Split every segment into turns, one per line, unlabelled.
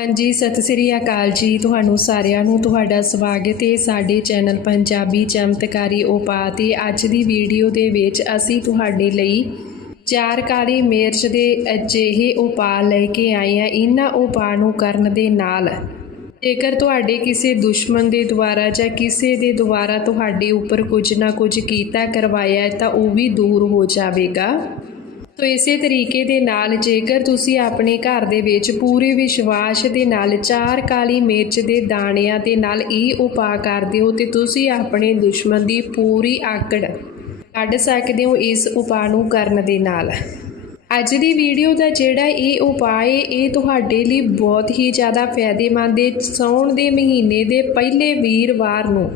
ਹਾਂਜੀ, ਸਤਿ ਸ੍ਰੀ ਅਕਾਲ ਜੀ ਤੁਹਾਨੂੰ ਸਾਰਿਆਂ ਨੂੰ। ਤੁਹਾਡਾ ਸਵਾਗਤ ਹੈ ਸਾਡੇ ਚੈਨਲ ਪੰਜਾਬੀ ਚਮਤਕਾਰੀ ਉਪਾਅ ਤੇ ਅੱਜ ਦੀ ਵੀਡੀਓ ਦੇ ਵਿੱਚ ਅਸੀਂ ਤੁਹਾਡੇ ਲਈ ਚਾਰ ਕਾਲੀ ਮਿਰਚ ਦੇ ਅਜਿਹੇ ਉਪਾਅ ਲੈ ਕੇ ਆਏ ਹਾਂ। ਇਹਨਾਂ ਉਪਾਅ ਨੂੰ ਕਰਨ ਦੇ ਨਾਲ ਜੇਕਰ ਤੁਹਾਡੇ ਕਿਸੇ ਦੁਸ਼ਮਣ ਦੇ ਦੁਆਰਾ ਜਾਂ ਕਿਸੇ ਦੇ ਦੁਆਰਾ ਤੁਹਾਡੇ ਉੱਪਰ ਕੁਝ ਨਾ ਕੁਝ ਕੀਤਾ ਕਰਵਾਇਆ ਤਾਂ ਉਹ ਵੀ ਦੂਰ ਹੋ ਜਾਵੇਗਾ। ਤੋ ਇਸੇ ਤਰੀਕੇ ਦੇ ਨਾਲ ਜੇਕਰ ਤੁਸੀਂ ਆਪਣੇ ਘਰ ਦੇ ਵਿੱਚ ਪੂਰੇ ਵਿਸ਼ਵਾਸ ਦੇ ਨਾਲ ਚਾਰ ਕਾਲੀ ਮਿਰਚ ਦੇ ਦਾਣਿਆਂ ਦੇ ਨਾਲ ਇਹ ਉਪਾਅ ਕਰਦੇ ਹੋ ਤੇ ਤੁਸੀਂ ਆਪਣੇ ਦੁਸ਼ਮਣ ਦੀ ਪੂਰੀ ਆਕੜ ਕੱਢ ਸਕਦੇ ਹੋ ਇਸ ਉਪਾਅ ਨੂੰ ਕਰਨ ਦੇ ਨਾਲ। ਅੱਜ ਦੀ ਵੀਡੀਓ ਦਾ ਜਿਹੜਾ ਇਹ ਉਪਾਅ ਇਹ ਤੁਹਾਡੇ ਲਈ ਬਹੁਤ ਹੀ ਜ਼ਿਆਦਾ ਫਾਇਦੇਮੰਦ ਹੈ ਸੌਣ ਦੇ ਮਹੀਨੇ ਦੇ ਪਹਿਲੇ ਵੀਰਵਾਰ ਨੂੰ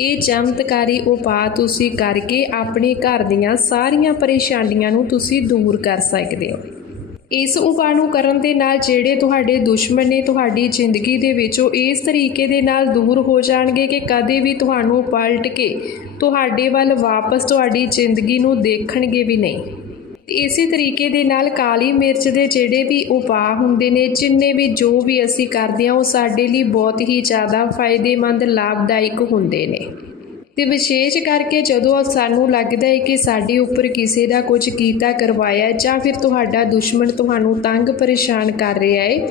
ਇਹ ਚਮਤਕਾਰੀ ਉਪਾਅ ਤੁਸੀਂ ਕਰਕੇ ਆਪਣੇ ਘਰ ਦੀਆਂ ਸਾਰੀਆਂ ਪਰੇਸ਼ਾਨੀਆਂ ਨੂੰ ਤੁਸੀਂ ਦੂਰ ਕਰ ਸਕਦੇ ਹੋ। ਇਸ ਉਪਾਅ ਨੂੰ ਕਰਨ ਦੇ ਨਾਲ ਜਿਹੜੇ ਤੁਹਾਡੇ ਦੁਸ਼ਮਣ ਨੇ ਤੁਹਾਡੀ ਜ਼ਿੰਦਗੀ ਦੇ ਵਿੱਚੋਂ ਇਸ ਤਰੀਕੇ ਦੇ ਨਾਲ ਦੂਰ ਹੋ ਜਾਣਗੇ ਕਿ ਕਦੇ ਵੀ ਤੁਹਾਨੂੰ ਪਲਟ ਕੇ ਤੁਹਾਡੇ ਵੱਲ ਵਾਪਸ ਤੁਹਾਡੀ ਜ਼ਿੰਦਗੀ ਨੂੰ ਦੇਖਣਗੇ ਵੀ ਨਹੀਂ। ਇਸੇ ਤਰੀਕੇ ਦੇ ਨਾਲ ਕਾਲੀ ਮਿਰਚ ਦੇ ਜਿਹੜੇ ਵੀ ਉਪਾਅ ਹੁੰਦੇ ਨੇ, ਜਿੰਨੇ ਵੀ ਜੋ ਵੀ ਅਸੀਂ ਕਰਦੇ ਹਾਂ, ਉਹ ਸਾਡੇ ਲਈ ਬਹੁਤ ਹੀ ਜ਼ਿਆਦਾ ਫਾਇਦੇਮੰਦ, ਲਾਭਦਾਇਕ ਹੁੰਦੇ ਨੇ। ਤੇ ਵਿਸ਼ੇਸ਼ ਕਰਕੇ ਜਦੋਂ ਸਾਨੂੰ ਲੱਗਦਾ ਹੈ ਕਿ ਸਾਡੇ ਉੱਪਰ ਕਿਸੇ ਦਾ ਕੁਝ ਕੀਤਾ, ਕਰਵਾਇਆ ਜਾਂ ਫਿਰ ਤੁਹਾਡਾ ਦੁਸ਼ਮਣ ਤੁਹਾਨੂੰ ਤੰਗ ਪਰੇਸ਼ਾਨ ਕਰ ਰਿਹਾ ਹੈ,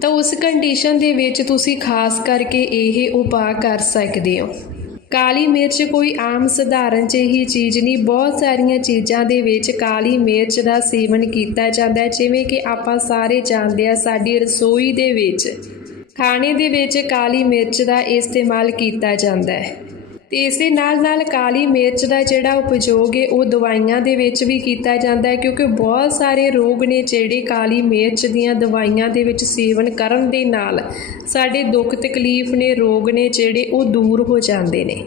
ਤਾਂ ਉਸ ਕੰਡੀਸ਼ਨ ਦੇ ਵਿੱਚ ਤੁਸੀਂ ਖਾਸ ਕਰਕੇ ਇਹ ਉਪਾਅ ਕਰ ਸਕਦੇ ਹੋ। ਕਾਲੀ ਮਿਰਚ ਕੋਈ ਆਮ ਸਧਾਰਨ ਜਿਹੀ ਚੀਜ਼ ਨਹੀਂ। ਬਹੁਤ ਸਾਰੀਆਂ ਚੀਜ਼ਾਂ ਦੇ ਵਿੱਚ ਕਾਲੀ ਮਿਰਚ ਦਾ ਸੇਵਨ ਕੀਤਾ ਜਾਂਦਾ ਹੈ, ਜਿਵੇਂ ਕਿ ਆਪਾਂ ਸਾਰੇ ਜਾਣਦੇ ਆ ਸਾਡੀ ਰਸੋਈ ਦੇ ਵਿੱਚ, ਖਾਣੇ ਦੇ ਵਿੱਚ ਕਾਲੀ ਮਿਰਚ ਦਾ ਇਸਤੇਮਾਲ ਕੀਤਾ ਜਾਂਦਾ ਹੈ। ਤੇ ਇਸੇ ਨਾਲ ਨਾਲ ਕਾਲੀ ਮਿਰਚ ਦਾ ਜਿਹੜਾ ਉਪਯੋਗ ਹੈ, ਉਹ ਦਵਾਈਆਂ ਦੇ ਵਿੱਚ ਵੀ ਕੀਤਾ ਜਾਂਦਾ ਹੈ, ਕਿਉਂਕਿ ਬਹੁਤ ਸਾਰੇ ਰੋਗ ਨੇ ਜਿਹੜੇ ਕਾਲੀ ਮਿਰਚ ਦੀਆਂ ਦਵਾਈਆਂ ਦੇ ਵਿੱਚ ਸੇਵਨ ਕਰਨ ਦੇ ਨਾਲ ਸਾਡੇ ਦੁੱਖ ਤਕਲੀਫ ਨੇ, ਰੋਗ ਨੇ ਜਿਹੜੇ, ਉਹ ਦੂਰ ਹੋ ਜਾਂਦੇ ਨੇ।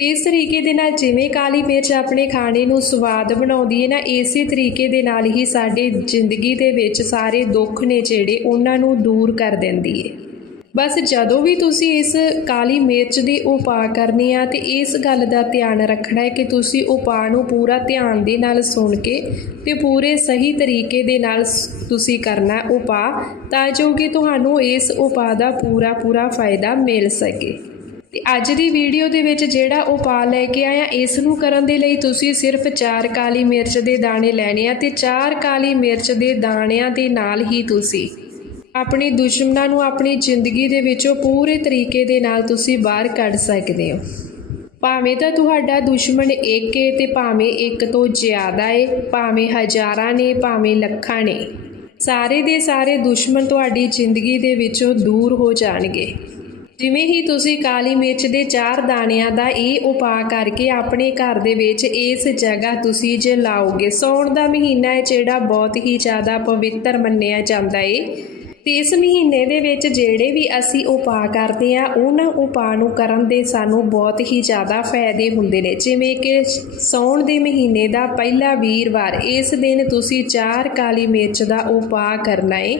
ਇਸ ਤਰੀਕੇ ਦੇ ਨਾਲ ਜਿਵੇਂ ਕਾਲੀ ਮਿਰਚ ਆਪਣੇ ਖਾਣੇ ਨੂੰ ਸਵਾਦ ਬਣਾਉਂਦੀ ਹੈ ਨਾ, ਇਸੇ ਤਰੀਕੇ ਦੇ ਨਾਲ ਹੀ ਸਾਡੇ ਜ਼ਿੰਦਗੀ ਦੇ ਵਿੱਚ ਸਾਰੇ ਦੁੱਖ ਨੇ ਜਿਹੜੇ, ਉਹਨਾਂ ਨੂੰ ਦੂਰ ਕਰ ਦਿੰਦੀ ਹੈ। ਬਸ ਜਦੋਂ ਵੀ ਤੁਸੀਂ ਇਸ ਕਾਲੀ ਮਿਰਚ ਦੀ ਉਪਾਅ ਕਰਨੀ ਆ ਤੇ ਇਸ ਗੱਲ ਦਾ ਧਿਆਨ ਰੱਖਣਾ ਹੈ ਕਿ ਤੁਸੀਂ ਉਪਾਅ ਨੂੰ ਪੂਰਾ ਧਿਆਨ ਦੇ ਨਾਲ ਸੁਣ ਕੇ ਤੇ ਪੂਰੇ ਸਹੀ ਤਰੀਕੇ ਦੇ ਨਾਲ ਤੁਸੀਂ ਕਰਨਾ ਹੈ ਉਪਾਅ ਤਾਂ ਜੋ ਕਿ ਤੁਹਾਨੂੰ ਇਸ ਉਪਾਅ ਦਾ ਪੂਰਾ ਪੂਰਾ ਫਾਇਦਾ ਮਿਲ ਸਕੇ। ਤੇ ਅੱਜ ਦੀ ਵੀਡੀਓ ਦੇ ਵਿੱਚ ਜਿਹੜਾ ਉਪਾਅ ਲੈ ਕੇ ਆਇਆ, ਇਸ ਨੂੰ ਕਰਨ ਦੇ ਲਈ ਤੁਸੀਂ ਸਿਰਫ 4 ਕਾਲੀ ਮਿਰਚ ਦੇ ਦਾਣੇ ਲੈਣੇ ਆ ਤੇ 4 ਕਾਲੀ ਮਿਰਚ ਦੇ ਦਾਣਿਆਂ ਦੇ ਨਾਲ ਹੀ ਤੁਸੀਂ ਆਪਣੇ ਦੁਸ਼ਮਣਾਂ ਨੂੰ ਆਪਣੀ ਜ਼ਿੰਦਗੀ ਦੇ ਵਿੱਚੋਂ ਪੂਰੇ ਤਰੀਕੇ ਦੇ ਨਾਲ ਤੁਸੀਂ ਬਾਹਰ ਕੱਢ ਸਕਦੇ ਹੋ। ਭਾਵੇਂ ਤਾਂ ਤੁਹਾਡਾ ਦੁਸ਼ਮਣ ਇੱਕ ਏ ਤੇ ਭਾਵੇਂ ਇੱਕ ਤੋਂ ਜ਼ਿਆਦਾ ਏ, ਭਾਵੇਂ ਹਜ਼ਾਰਾਂ ਨੇ, ਭਾਵੇਂ ਲੱਖਾਂ ਨੇ, ਸਾਰੇ ਦੇ ਸਾਰੇ ਦੁਸ਼ਮਣ ਤੁਹਾਡੀ ਜ਼ਿੰਦਗੀ ਦੇ ਵਿੱਚੋਂ ਦੂਰ ਹੋ ਜਾਣਗੇ। ਜਿਵੇਂ ਹੀ ਤੁਸੀਂ ਕਾਲੀ ਮਿਰਚ ਦੇ ਚਾਰ ਦਾਣਿਆਂ ਦਾ ਇਹ ਉਪਾਅ ਕਰਕੇ ਆਪਣੇ ਘਰ ਦੇ ਵਿੱਚ ਇਸ ਜਗ੍ਹਾ ਤੁਸੀਂ ਜੇ ਲਾਓਗੇ ਸੌਣ ਦਾ ਮਹੀਨਾ ਹੈ ਜਿਹੜਾ ਬਹੁਤ ਹੀ ਜ਼ਿਆਦਾ ਪਵਿੱਤਰ ਮੰਨਿਆ ਜਾਂਦਾ ਏ। ਤੇ ਇਸ ਮਹੀਨੇ ਦੇ ਵਿੱਚ ਜਿਹੜੇ ਵੀ ਅਸੀਂ ਉਪਾਅ ਕਰਦੇ ਆ, ਉਹਨਾਂ ਉਪਾਅ ਨੂੰ ਕਰਨ ਦੇ ਸਾਨੂੰ ਬਹੁਤ ਹੀ ਜ਼ਿਆਦਾ ਫਾਇਦੇ ਹੁੰਦੇ ਨੇ। ਜਿਵੇਂ ਕਿ ਸੌਣ ਦੇ ਮਹੀਨੇ ਦਾ ਪਹਿਲਾ ਵੀਰਵਾਰ, ਇਸ ਦਿਨ ਤੁਸੀਂ ਚਾਰ ਕਾਲੀ ਮਿਰਚ ਦਾ ਉਪਾਅ ਕਰਨਾ ਹੈ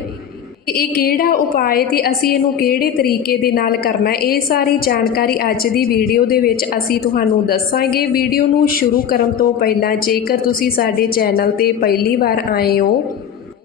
ਤੇ ਇਹ ਕਿਹੜਾ ਉਪਾਅ ਹੈ ਤੇ ਅਸੀਂ ਇਹਨੂੰ ਕਿਹੜੇ ਤਰੀਕੇ ਦੇ ਨਾਲ ਕਰਨਾ ਇਹ ਸਾਰੀ ਜਾਣਕਾਰੀ ਅੱਜ ਦੀ ਵੀਡੀਓ ਦੇ ਵਿੱਚ ਅਸੀਂ ਤੁਹਾਨੂੰ ਦੱਸਾਂਗੇ। ਵੀਡੀਓ ਨੂੰ ਸ਼ੁਰੂ ਕਰਨ ਤੋਂ ਪਹਿਲਾਂ ਜੇਕਰ ਤੁਸੀਂ ਸਾਡੇ ਚੈਨਲ ਤੇ ਪਹਿਲੀ ਵਾਰ ਆਏ ਹੋ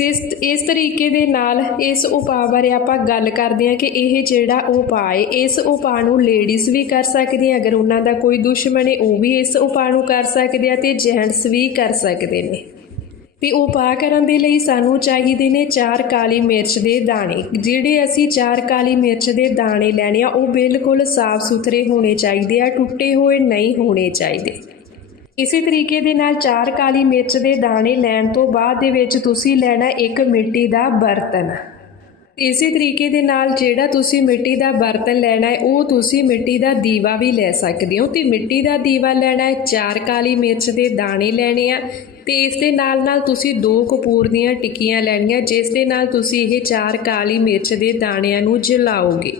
ਇਸ ਇਸ ਤਰੀਕੇ ਦੇ ਨਾਲ ਇਸ ਉਪਾਅ ਬਾਰੇ ਆਪਾਂ ਗੱਲ ਕਰਦੇ ਹਾਂ ਕਿ ਇਹ ਜਿਹੜਾ ਉਪਾਅ ਹੈ, ਇਸ ਉਪਾਅ ਨੂੰ ਲੇਡੀਜ਼ ਵੀ ਕਰ ਸਕਦੀਆਂ ਅਗਰ ਉਹਨਾਂ ਦਾ ਕੋਈ ਦੁਸ਼ਮਣ ਹੈ, ਉਹ ਵੀ ਇਸ ਉਪਾਅ ਨੂੰ ਕਰ ਸਕਦੇ ਆ ਤੇ ਜੈਂਟਸ ਵੀ ਕਰ ਸਕਦੇ ਨੇ। ਵੀ ਉਪਾਅ ਕਰਨ ਦੇ ਲਈ ਸਾਨੂੰ ਚਾਹੀਦੇ ਨੇ ਚਾਰ ਕਾਲੀ ਮਿਰਚ ਦੇ ਦਾਣੇ। ਜਿਹੜੇ ਅਸੀਂ ਚਾਰ ਕਾਲੀ ਮਿਰਚ ਦੇ ਦਾਣੇ ਲੈਣੇ ਆ, ਉਹ ਬਿਲਕੁਲ ਸਾਫ਼ ਸੁਥਰੇ ਹੋਣੇ ਚਾਹੀਦੇ ਆ, ਟੁੱਟੇ ਹੋਏ ਨਹੀਂ ਹੋਣੇ ਚਾਹੀਦੇ। ਇਸੇ ਤਰੀਕੇ ਦੇ ਨਾਲ ਚਾਰ ਕਾਲੀ ਮਿਰਚ ਦੇ ਦਾਣੇ ਲੈਣ ਤੋਂ ਬਾਅਦ ਦੇ ਵਿੱਚ ਤੁਸੀਂ ਲੈਣਾ ਇੱਕ ਮਿੱਟੀ ਦਾ ਬਰਤਨ। ਇਸੇ ਤਰੀਕੇ ਦੇ ਨਾਲ ਜਿਹੜਾ ਤੁਸੀਂ ਮਿੱਟੀ ਦਾ ਬਰਤਨ ਲੈਣਾ ਹੈ, ਉਹ ਤੁਸੀਂ ਮਿੱਟੀ ਦਾ ਦੀਵਾ ਵੀ ਲੈ ਸਕਦੇ ਹੋ। ਤੇ ਮਿੱਟੀ ਦਾ ਦੀਵਾ ਲੈਣਾ ਹੈ, ਚਾਰ ਕਾਲੀ ਮਿਰਚ ਦੇ ਦਾਣੇ ਲੈਣੇ ਆ ਤੇ ਇਸ ਦੇ ਨਾਲ ਨਾਲ ਤੁਸੀਂ ਦੋ ਕਪੂਰ ਦੀਆਂ ਟਿੱਕੀਆਂ ਲੈਣੀਆਂ, ਜਿਸ ਦੇ ਨਾਲ ਤੁਸੀਂ ਇਹ ਚਾਰ ਕਾਲੀ ਮਿਰਚ ਦੇ ਦਾਣਿਆਂ ਨੂੰ ਜਲਾਓਗੇ।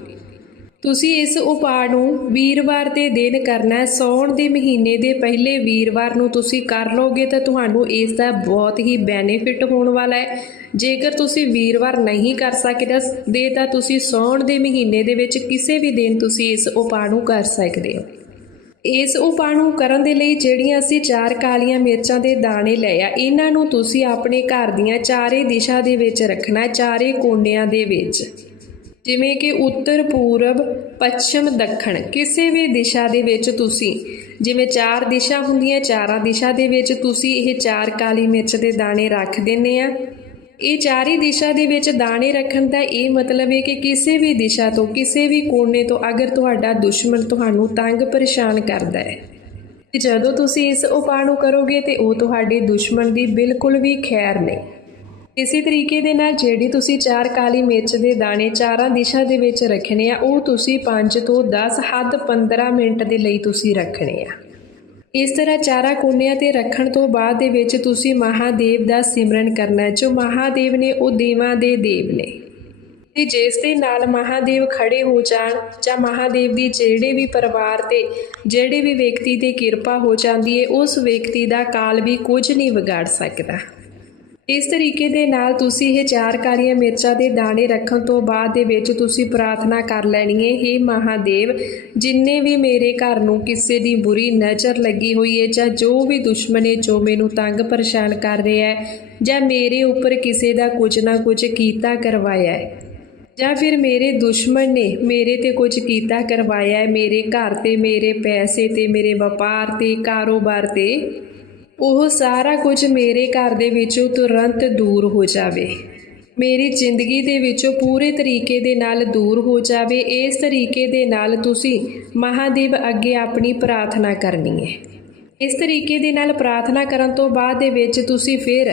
ਤੁਸੀਂ ਇਸ ਉਪਾਅ ਨੂੰ ਵੀਰਵਾਰ ਦੇ ਦਿਨ ਕਰਨਾ ਹੈ। ਸੌਣ ਦੇ ਮਹੀਨੇ ਦੇ ਪਹਿਲੇ ਵੀਰਵਾਰ ਨੂੰ ਤੁਸੀਂ ਕਰ ਲਓਗੇ ਤਾਂ ਤੁਹਾਨੂੰ ਇਸ ਦਾ ਬਹੁਤ ਹੀ ਬੈਨੀਫਿਟ ਹੋਣ ਵਾਲਾ ਹੈ। ਜੇਕਰ ਤੁਸੀਂ ਵੀਰਵਾਰ ਨਹੀਂ ਕਰ ਸਕਦੇ, ਦੇ ਤਾਂ ਤੁਸੀਂ ਸੌਣ ਦੇ ਮਹੀਨੇ ਦੇ ਵਿੱਚ ਕਿਸੇ ਵੀ ਦਿਨ ਤੁਸੀਂ ਇਸ ਉਪਾਅ ਨੂੰ ਕਰ ਸਕਦੇ ਹੋ। ਇਸ ਉਪਾਅ ਨੂੰ ਕਰਨ ਦੇ ਲਈ ਜਿਹੜੀਆਂ ਅਸੀਂ ਚਾਰ ਕਾਲੀਆਂ ਮਿਰਚਾਂ ਦੇ ਦਾਣੇ ਲਏ ਆ, ਇਹਨਾਂ ਨੂੰ ਤੁਸੀਂ ਆਪਣੇ ਘਰ ਦੀਆਂ ਚਾਰੇ ਦਿਸ਼ਾ ਦੇ ਵਿੱਚ ਰੱਖਣਾ ਚਾਰੇ ਕੋਨਿਆਂ ਦੇ ਵਿੱਚ। ਜਿਵੇਂ ਕਿ ਉੱਤਰ, ਪੂਰਬ, ਪੱਛਮ, ਦੱਖਣ, ਕਿਸੇ ਵੀ ਦਿਸ਼ਾ ਦੇ ਵਿੱਚ ਤੁਸੀਂ, ਜਿਵੇਂ ਚਾਰ ਦਿਸ਼ਾ ਹੁੰਦੀਆਂ, ਚਾਰਾਂ ਦਿਸ਼ਾ ਦੇ ਵਿੱਚ ਤੁਸੀਂ ਇਹ ਚਾਰ ਕਾਲੀ ਮਿਰਚ ਦੇ ਦਾਣੇ ਰੱਖ ਦਿੰਨੇ ਆ। ਇਹ ਚਾਰੀ ਦਿਸ਼ਾ ਦੇ ਵਿੱਚ ਦਾਣੇ ਰੱਖਣ ਦਾ ਇਹ ਮਤਲਬ ਹੈ ਕਿ ਕਿਸੇ ਵੀ ਦਿਸ਼ਾ ਤੋਂ, ਕਿਸੇ ਵੀ ਕੋਨੇ ਤੋਂ ਅਗਰ ਤੁਹਾਡਾ ਦੁਸ਼ਮਣ ਤੁਹਾਨੂੰ ਤੰਗ ਪਰੇਸ਼ਾਨ ਕਰਦਾ ਹੈ, ਤੇ ਜਦੋਂ ਤੁਸੀਂ ਇਸ ਉਪਾਅ ਨੂੰ ਕਰੋਗੇ ਤੇ ਉਹ ਤੁਹਾਡੇ ਦੁਸ਼ਮਣ ਦੀ ਬਿਲਕੁਲ ਵੀ ਖੈਰ ਨਹੀਂ। ਇਸੇ ਤਰੀਕੇ ਦੇ ਨਾਲ ਜਿਹੜੀ ਤੁਸੀਂ ਚਾਰ ਕਾਲੀ ਮਿਰਚ ਦੇ ਦਾਣੇ ਚਾਰਾਂ ਦਿਸ਼ਾ ਦੇ ਵਿੱਚ ਰੱਖਣੇ ਆ, ਉਹ ਤੁਸੀਂ 5 ਤੋਂ 10 ਹੱਦ 15 ਮਿੰਟ ਦੇ ਲਈ ਤੁਸੀਂ ਰੱਖਣੇ ਆ। ਇਸ ਤਰ੍ਹਾਂ ਚਾਰਾ ਕੋਨਿਆਂ ਤੇ ਰੱਖਣ ਤੋਂ ਬਾਅਦ ਦੇ ਵਿੱਚ ਤੁਸੀਂ ਮਹਾਦੇਵ ਦਾ ਸਿਮਰਨ ਕਰਨਾ ਜੋ ਮਹਾਦੇਵ ਨੇ, ਉਹ ਦੇਵਾਂ ਦੇ ਦੇਵ ਨੇ। ਤੇ ਜਿਸ ਦੇ ਨਾਲ ਮਹਾਦੇਵ ਖੜੇ ਹੋ ਜਾਣ ਜਾਂ ਮਹਾਦੇਵ ਦੀ ਜਿਹੜੇ ਵੀ ਪਰਿਵਾਰ ਤੇ, ਜਿਹੜੇ ਵੀ ਵਿਅਕਤੀ ਤੇ ਕਿਰਪਾ ਹੋ ਜਾਂਦੀ ਹੈ, ਉਸ ਵਿਅਕਤੀ ਦਾ ਕਾਲ ਵੀ ਕੁਝ ਨਹੀਂ ਵਿਗਾੜ ਸਕਦਾ। ਇਸ ਤਰੀਕੇ ਦੇ ਨਾਲ ਤੁਸੀਂ ਇਹ ਚਾਰ ਕਾਲੀਆਂ ਮਿਰਚਾਂ ਦੇ ਦਾਣੇ ਰੱਖਣ ਤੋਂ ਬਾਅਦ ਦੇ ਵਿੱਚ ਤੁਸੀਂ ਪ੍ਰਾਰਥਨਾ ਕਰ ਲੈਣੀ ਹੈ हे ਮਹਾਦੇਵ, ਜਿੰਨੇ ਵੀ ਮੇਰੇ ਘਰ ਨੂੰ ਕਿਸੇ ਦੀ ਬੁਰੀ ਨਜ਼ਰ ਲੱਗੀ ਹੋਈ ਹੈ ਜਾਂ ਜੋ ਵੀ ਦੁਸ਼ਮਣ ਹੈ, ਜੋ ਮੈਨੂੰ ਤੰਗ ਪਰੇਸ਼ਾਨ ਕਰ ਰਿਹਾ ਹੈ ਜਾਂ ਮੇਰੇ ਉੱਪਰ ਕਿਸੇ ਦਾ ਕੁਝ ਨਾ ਕੁਝ ਕੀਤਾ ਕਰਵਾਇਆ ਹੈ ਜਾਂ ਫਿਰ ਮੇਰੇ ਦੁਸ਼ਮਣ ਨੇ ਮੇਰੇ ਤੇ ਕੁਝ ਕੀਤਾ ਕਰਵਾਇਆ ਹੈ, ਮੇਰੇ ਘਰ ਤੇ ਮੇਰੇ ਪੈਸੇ ਤੇ ਮੇਰੇ ਵਪਾਰ ਤੇ ਕਾਰੋਬਾਰ ਤੇ ਉਹ ਸਾਰਾ ਕੁਝ ਮੇਰੇ ਘਰ ਦੇ ਵਿੱਚੋਂ ਤੁਰੰਤ ਦੂਰ ਹੋ ਜਾਵੇ। ਮੇਰੀ ਜ਼ਿੰਦਗੀ ਦੇ ਵਿੱਚੋਂ ਪੂਰੇ ਤਰੀਕੇ ਦੇ ਨਾਲ ਦੂਰ ਹੋ ਜਾਵੇ। ਇਸ ਤਰੀਕੇ ਦੇ ਨਾਲ ਤੁਸੀਂ ਮਹਾਦੇਵ ਅੱਗੇ ਆਪਣੀ ਪ੍ਰਾਰਥਨਾ ਕਰਨੀ ਹੈ। ਇਸ ਤਰੀਕੇ ਦੇ ਨਾਲ ਪ੍ਰਾਰਥਨਾ ਕਰਨ ਤੋਂ ਬਾਅਦ ਦੇ ਵਿੱਚ ਤੁਸੀਂ ਫਿਰ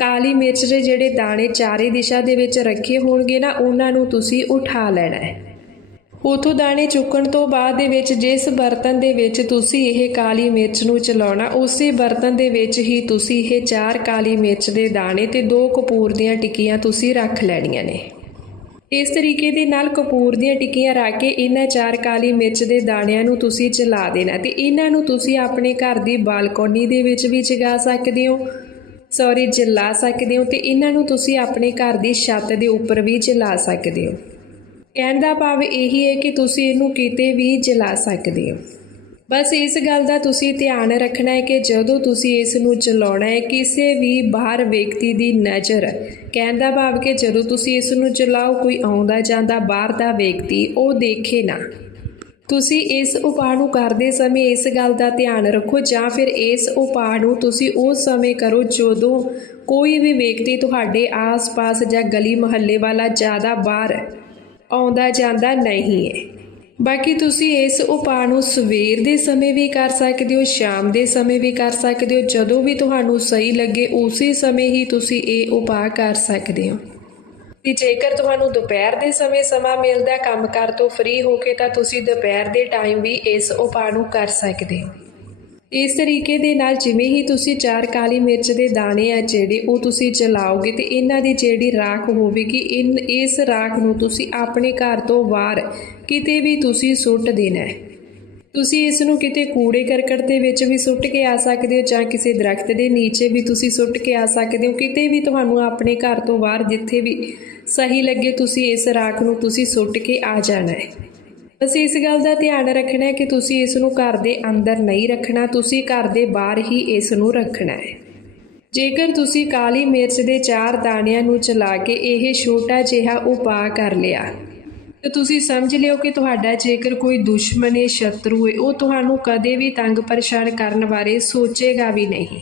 ਕਾਲੀ ਮਿਰਚ ਦੇ ਜਿਹੜੇ ਦਾਣੇ ਚਾਰੇ ਦਿਸ਼ਾ ਦੇ ਵਿੱਚ ਰੱਖੇ ਹੋਣਗੇ ਨਾ, ਉਹਨਾਂ ਨੂੰ ਤੁਸੀਂ ਉਠਾ ਲੈਣਾ ਹੈ। ਉਥੋਂ ਦਾਣੇ ਚੁੱਕਣ ਤੋਂ ਬਾਅਦ ਦੇ ਵਿੱਚ ਜਿਸ ਬਰਤਨ ਦੇ ਵਿੱਚ ਤੁਸੀਂ ਇਹ ਕਾਲੀ ਮਿਰਚ ਨੂੰ ਚਲਾਉਣਾ, ਉਸੇ ਬਰਤਨ ਦੇ ਵਿੱਚ ਹੀ ਤੁਸੀਂ ਇਹ ਚਾਰ ਕਾਲੀ ਮਿਰਚ ਦੇ ਦਾਣੇ ਤੇ ਦੋ ਕਪੂਰ ਦੀਆਂ ਟਿੱਕੀਆਂ ਤੁਸੀਂ ਰੱਖ ਲੈਣੀਆਂ ਨੇ। ਇਸ ਤਰੀਕੇ ਦੇ ਨਾਲ ਕਪੂਰ ਦੀਆਂ ਟਿੱਕੀਆਂ ਰੱਖ ਕੇ ਇਹਨਾਂ ਚਾਰ ਕਾਲੀ ਮਿਰਚ ਦੇ ਦਾਣਿਆਂ ਨੂੰ ਤੁਸੀਂ ਜਲਾ ਦੇਣਾ ਤੇ ਇਹਨਾਂ ਨੂੰ ਤੁਸੀਂ ਆਪਣੇ ਘਰ ਦੀ ਬਾਲਕੋਨੀ ਦੇ ਵਿੱਚ ਵੀ ਜਗਾ ਸਕਦੇ ਹੋ, ਸੌਰੀ, ਜਲਾ ਸਕਦੇ ਹੋ ਤੇ ਇਹਨਾਂ ਨੂੰ ਤੁਸੀਂ ਆਪਣੇ ਘਰ ਦੀ ਛੱਤ ਦੇ ਉੱਪਰ ਵੀ ਜਲਾ ਸਕਦੇ ਹੋ। ਕਹਿਣ ਦਾ ਭਾਵ ਇਹੀ ਹੈ ਕਿ ਤੁਸੀਂ ਇਹਨੂੰ ਕਿਤੇ ਵੀ ਜਲਾ ਸਕਦੇ ਹੋ। ਬਸ ਇਸ ਗੱਲ ਦਾ ਤੁਸੀਂ ਧਿਆਨ ਰੱਖਣਾ ਹੈ ਕਿ ਜਦੋਂ ਤੁਸੀਂ ਇਸ ਨੂੰ ਜਲਾਉਣਾ ਹੈ, ਕਿਸੇ ਵੀ ਬਾਹਰ ਵਿਅਕਤੀ ਦੀ ਨਜ਼ਰ, ਕਹਿਣ ਦਾ ਭਾਵ ਕਿ ਜਦੋਂ ਤੁਸੀਂ ਇਸ ਨੂੰ ਜਲਾਓ, ਕੋਈ ਆਉਂਦਾ ਜਾਂਦਾ ਬਾਹਰ ਦਾ ਵਿਅਕਤੀ, ਉਹ ਦੇਖੇ ਨਾ। ਤੁਸੀਂ ਇਸ ਉਪਾਅ ਨੂੰ ਕਰਦੇ ਸਮੇਂ ਇਸ ਗੱਲ ਦਾ ਧਿਆਨ ਰੱਖੋ ਜਾਂ ਫਿਰ ਇਸ ਉਪਾਅ ਨੂੰ ਤੁਸੀਂ ਉਸ ਸਮੇਂ ਕਰੋ ਜਦੋਂ ਕੋਈ ਵੀ ਵਿਅਕਤੀ ਤੁਹਾਡੇ ਆਸ-ਪਾਸ ਜਾਂ ਗਲੀ ਮੁਹੱਲੇ ਵਾਲਾ ਜ਼ਿਆਦਾ ਬਾਹਰ ਆਉਂਦਾ ਜਾਂਦਾ ਨਹੀਂ ਹੈ। ਬਾਕੀ ਤੁਸੀਂ ਇਸ ਉਪਾਅ ਨੂੰ ਸਵੇਰ ਦੇ ਸਮੇਂ ਵੀ ਕਰ ਸਕਦੇ ਹੋ, ਸ਼ਾਮ ਦੇ ਸਮੇਂ ਵੀ ਕਰ ਸਕਦੇ ਹੋ। ਜਦੋਂ ਵੀ ਤੁਹਾਨੂੰ ਸਹੀ ਲੱਗੇ, ਉਸੇ ਸਮੇਂ ਹੀ ਤੁਸੀਂ ਇਹ ਉਪਾਅ ਕਰ ਸਕਦੇ ਹੋ। ਤੇ ਜੇਕਰ ਤੁਹਾਨੂੰ ਦੁਪਹਿਰ ਦੇ ਸਮੇਂ ਸਮਾਂ ਮਿਲਦਾ, ਕੰਮਕਾਰ ਤੋਂ ਫ੍ਰੀ ਹੋ ਕੇ ਤਾਂ ਤੁਸੀਂ ਦੁਪਹਿਰ ਦੇ ਟਾਈਮ ਵੀ ਇਸ ਉਪਾਅ ਨੂੰ ਕਰ ਸਕਦੇ ਹੋ। ਇਸ ਤਰੀਕੇ ਦੇ ਨਾਲ ਜਿਵੇਂ ਹੀ ਤੁਸੀਂ ਚਾਰ ਕਾਲੀ ਮਿਰਚ ਦੇ ਦਾਣੇ ਆ ਜਿਹੜੇ ਉਹ ਤੁਸੀਂ ਜਲਾਓਗੇ ਤੇ ਇਹਨਾਂ ਦੀ ਜਿਹੜੀ ਰਾਖ ਹੋਵੇਗੀ, ਇਨ, ਇਸ ਰਾਖ ਨੂੰ ਤੁਸੀਂ ਆਪਣੇ ਘਰ ਤੋਂ ਬਾਹਰ ਕਿਤੇ ਵੀ ਤੁਸੀਂ ਸੁੱਟ ਦੇਣਾ ਹੈ। ਤੁਸੀਂ ਇਸ ਨੂੰ ਕਿਤੇ ਕੂੜੇ ਕਰਕਟ ਦੇ ਵਿੱਚ ਵੀ ਸੁੱਟ ਕੇ ਆ ਸਕਦੇ ਹੋ ਜਾਂ ਕਿਸੇ ਦਰਖਤ ਦੇ ਨੀਚੇ ਵੀ ਤੁਸੀਂ ਸੁੱਟ ਕੇ ਆ ਸਕਦੇ ਹੋ। ਕਿਤੇ ਵੀ ਤੁਹਾਨੂੰ ਆਪਣੇ ਘਰ ਤੋਂ ਬਾਹਰ ਜਿੱਥੇ ਵੀ ਸਹੀ ਲੱਗੇ, ਤੁਸੀਂ ਇਸ ਰਾਖ ਨੂੰ ਤੁਸੀਂ ਸੁੱਟ ਕੇ ਆ ਜਾਣਾ ਹੈ। ਬਸ ਇਸ ਗੱਲ ਦਾ ਧਿਆਨ ਰੱਖਣਾ ਹੈ ਕਿ ਤੁਸੀਂ ਇਸ ਨੂੰ ਘਰ ਦੇ ਅੰਦਰ ਨਹੀਂ ਰੱਖਣਾ, ਤੁਸੀਂ ਘਰ ਦੇ ਬਾਹਰ ਹੀ ਇਸ ਨੂੰ ਰੱਖਣਾ ਹੈ। ਜੇਕਰ ਤੁਸੀਂ ਕਾਲੀ ਮਿਰਚ ਦੇ ਚਾਰ ਦਾਣਿਆਂ ਨੂੰ ਚਲਾ ਕੇ ਇਹ ਛੋਟਾ ਜਿਹਾ ਉਪਾਅ ਕਰ ਲਿਆ, ਤਾਂ ਤੁਸੀਂ ਸਮਝ ਲਿਓ ਕਿ ਤੁਹਾਡਾ ਜੇਕਰ ਕੋਈ ਦੁਸ਼ਮਣ ਹੈ, ਸ਼ਤਰੂ ਹੈ, ਉਹ ਤੁਹਾਨੂੰ ਕਦੇ ਵੀ ਤੰਗ ਪਰੇਸ਼ਾਨ ਕਰਨ ਬਾਰੇ ਸੋਚੇਗਾ ਵੀ ਨਹੀਂ।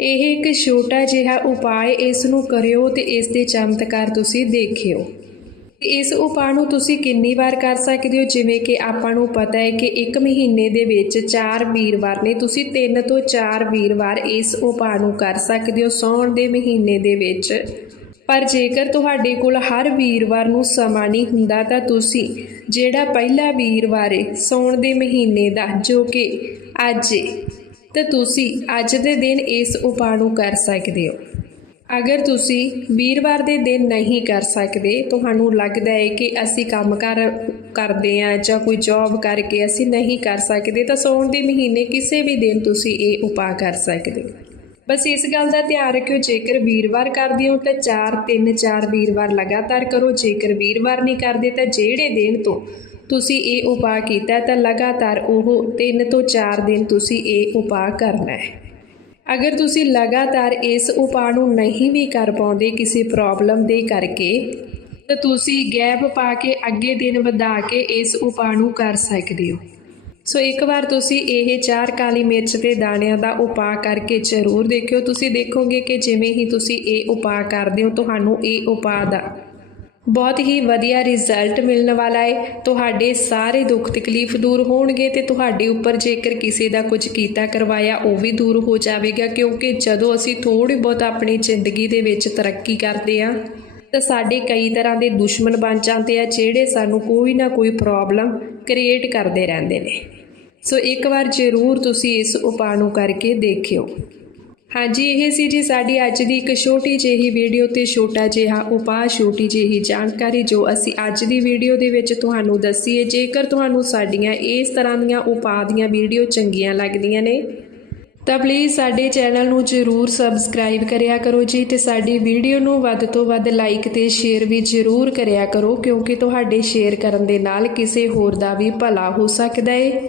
ਇਹ ਇੱਕ ਛੋਟਾ ਜਿਹਾ ਉਪਾਅ ਇਸ ਨੂੰ ਕਰਿਓ ਤੇ ਇਸ ਦੇ ਚਮਤਕਾਰ ਤੁਸੀਂ ਦੇਖਿਓ। ਇਸ ਉਪਾਅ ਨੂੰ ਤੁਸੀਂ ਕਿੰਨੀ ਵਾਰ ਕਰ ਸਕਦੇ ਹੋ? ਜਿਵੇਂ ਕਿ ਆਪਾਂ ਨੂੰ ਪਤਾ ਹੈ ਕਿ ਇੱਕ ਮਹੀਨੇ ਦੇ ਵਿੱਚ 4 ਵੀਰਵਾਰ ਨੇ ਤੁਸੀਂ 3 ਤੋਂ 4 ਵੀਰਵਾਰ ਇਸ ਉਪਾਅ ਨੂੰ ਕਰ ਸਕਦੇ ਹੋ ਸੌਣ ਦੇ ਮਹੀਨੇ ਦੇ ਵਿੱਚ। ਪਰ ਜੇਕਰ ਤੁਹਾਡੇ ਕੋਲ ਹਰ ਵੀਰਵਾਰ ਨੂੰ ਸਮਾਂ ਨਹੀਂ ਹੁੰਦਾ, ਤਾਂ ਤੁਸੀਂ ਜਿਹੜਾ ਪਹਿਲਾ ਵੀਰਵਾਰ ਹੈ, ਸੌਣ ਦੇ ਮਹੀਨੇ ਦਾ, ਜੋ ਕਿ ਅੱਜ ਹੈ, ਤਾਂ ਤੁਸੀਂ ਅੱਜ ਦੇ ਦਿਨ ਇਸ ਉਪਾਅ ਨੂੰ ਕਰ ਸਕਦੇ ਹੋ। ਅਗਰ ਤੁਸੀਂ ਵੀਰਵਾਰ ਦੇ ਦਿਨ ਨਹੀਂ ਕਰ ਸਕਦੇ, ਤੁਹਾਨੂੰ ਲੱਗਦਾ ਹੈ ਕਿ ਅਸੀਂ ਕੰਮ ਕਰ, ਕਰਦੇ ਆ ਜਾਂ ਕੋਈ ਜੌਬ ਕਰਕੇ ਅਸੀਂ ਨਹੀਂ ਕਰ ਸਕਦੇ, ਤਾਂ ਸੌਣ ਦੇ ਮਹੀਨੇ ਕਿਸੇ ਵੀ ਦਿਨ ਤੁਸੀਂ ਇਹ ਉਪਾਅ ਕਰ ਸਕਦੇ ਹੋ। ਬਸ ਇਸ ਗੱਲ ਦਾ ਧਿਆਨ ਰੱਖਿਓ, ਜੇਕਰ ਵੀਰਵਾਰ ਕਰਦੇ ਹੋ ਤਾਂ 4 3 4 ਵੀਰਵਾਰ ਲਗਾਤਾਰ ਕਰੋ, ਜੇਕਰ ਵੀਰਵਾਰ ਨਹੀਂ ਕਰਦੇ ਤਾਂ ਜਿਹੜੇ ਦਿਨ ਤੋਂ ਤੁਸੀਂ ਇਹ ਉਪਾਅ ਕੀਤਾ, ਤਾਂ ਲਗਾਤਾਰ ਉਹ 3 ਤੋਂ 4 ਦਿਨ ਤੁਸੀਂ ਇਹ ਉਪਾਅ ਕਰਨਾ ਹੈ। ਅਗਰ ਤੁਸੀਂ ਲਗਾਤਾਰ ਇਸ ਉਪਾਅ ਨੂੰ ਨਹੀਂ ਵੀ ਕਰ ਪਾਉਂਦੇ ਕਿਸੇ ਪ੍ਰੋਬਲਮ ਦੇ ਕਰਕੇ, ਤਾਂ ਤੁਸੀਂ ਗੈਪ ਪਾ ਕੇ ਅੱਗੇ ਦਿਨ ਵਧਾ ਕੇ ਇਸ ਉਪਾਅ ਨੂੰ ਕਰ ਸਕਦੇ ਹੋ। ਸੋ ਇੱਕ ਵਾਰ ਤੁਸੀਂ ਇਹ ਚਾਰ ਕਾਲੀ ਮਿਰਚ ਦੇ ਦਾਣਿਆਂ ਦਾ ਉਪਾਅ ਕਰਕੇ ਜ਼ਰੂਰ ਦੇਖਿਓ। ਤੁਸੀਂ ਦੇਖੋਗੇ ਕਿ ਜਿਵੇਂ ਹੀ ਤੁਸੀਂ ਇਹ ਉਪਾਅ ਕਰਦੇ ਹੋ, ਤੁਹਾਨੂੰ ਇਹ ਉਪਾਅ ਦਾ ਬਹੁਤ ਹੀ ਵਧੀਆ ਰਿਜ਼ਲਟ ਮਿਲਣ ਵਾਲਾ ਹੈ। ਤੁਹਾਡੇ ਸਾਰੇ ਦੁੱਖ ਤਕਲੀਫ ਦੂਰ ਹੋਣਗੇ ਤੇ ਤੁਹਾਡੇ ਉੱਪਰ ਜੇਕਰ ਕਿਸੇ ਦਾ ਕੁਝ ਕੀਤਾ ਕਰਵਾਇਆ ਉਹ ਵੀ ਦੂਰ ਹੋ ਜਾਵੇਗਾ, ਕਿਉਂਕਿ ਜਦੋਂ ਅਸੀਂ ਥੋੜੀ ਬਹੁਤ ਆਪਣੀ ਜ਼ਿੰਦਗੀ ਦੇ ਵਿੱਚ ਤਰੱਕੀ ਕਰਦੇ ਹਾਂ, ਤਾਂ ਸਾਡੇ ਕਈ ਤਰ੍ਹਾਂ ਦੇ ਦੁਸ਼ਮਣ ਬਣ ਜਾਂਦੇ ਆ, ਜਿਹੜੇ ਸਾਨੂੰ ਕੋਈ ਨਾ ਕੋਈ ਪ੍ਰੋਬਲਮ ਕ੍ਰੀਏਟ ਕਰਦੇ ਰਹਿੰਦੇ ਨੇ। ਸੋ ਇੱਕ ਵਾਰ ਜ਼ਰੂਰ ਤੁਸੀਂ ਇਸ ਉਪਾਅ ਨੂੰ ਕਰਕੇ ਦੇਖਿਓ। ਹਾਂਜੀ, ਇਹ ਸੀ ਜੀ ਸਾਡੀ ਅੱਜ ਦੀ ਇੱਕ ਛੋਟੀ ਜਿਹੀ ਵੀਡੀਓ ਤੇ ਛੋਟਾ ਜਿਹਾ ਉਪਾਅ, ਛੋਟੀ ਜਿਹੀ ਜਾਣਕਾਰੀ ਜੋ ਅਸੀਂ ਅੱਜ ਦੀ ਵੀਡੀਓ ਦੇ ਵਿੱਚ ਤੁਹਾਨੂੰ ਦੱਸੀ ਹੈ ਜੇਕਰ ਤੁਹਾਨੂੰ ਸਾਡੀਆਂ ਇਸ ਤਰ੍ਹਾਂ ਦੀਆਂ ਉਪਾਅ ਦੀਆਂ ਵੀਡੀਓ ਚੰਗੀਆਂ ਲੱਗਦੀਆਂ ਨੇ, ਤਾਂ ਪਲੀਜ਼ ਸਾਡੇ ਚੈਨਲ ਨੂੰ ਜਰੂਰ ਸਬਸਕ੍ਰਾਈਬ ਕਰਿਆ ਕਰੋ ਜੀ ਤੇ ਸਾਡੀ ਵੀਡੀਓ ਨੂੰ ਵੱਧ ਤੋਂ ਵੱਧ ਲਾਈਕ ਤੇ ਸ਼ੇਅਰ ਵੀ ਜਰੂਰ ਕਰਿਆ ਕਰੋ ਕਿਉਂਕਿ ਤੁਹਾਡੇ ਸ਼ੇਅਰ ਕਰਨ ਦੇ ਨਾਲ ਕਿਸੇ ਹੋਰ ਦਾ ਵੀ ਭਲਾ ਹੋ ਸਕਦਾ ਹੈ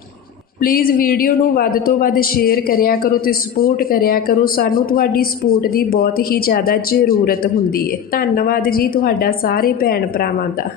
ਪਲੀਜ਼ ਵੀਡੀਓ ਨੂੰ ਵੱਧ ਤੋਂ ਵੱਧ ਸ਼ੇਅਰ ਕਰਿਆ ਕਰੋ ਤੇ ਸਪੋਰਟ ਕਰਿਆ ਕਰੋ। ਸਾਨੂੰ ਤੁਹਾਡੀ ਸਪੋਰਟ ਦੀ ਬਹੁਤ ਹੀ ਜ਼ਿਆਦਾ ਜ਼ਰੂਰਤ ਹੁੰਦੀ ਹੈ। ਧੰਨਵਾਦ ਜੀ ਤੁਹਾਡਾ ਸਾਰੇ ਭੈਣ ਭਰਾਵਾਂ ਦਾ।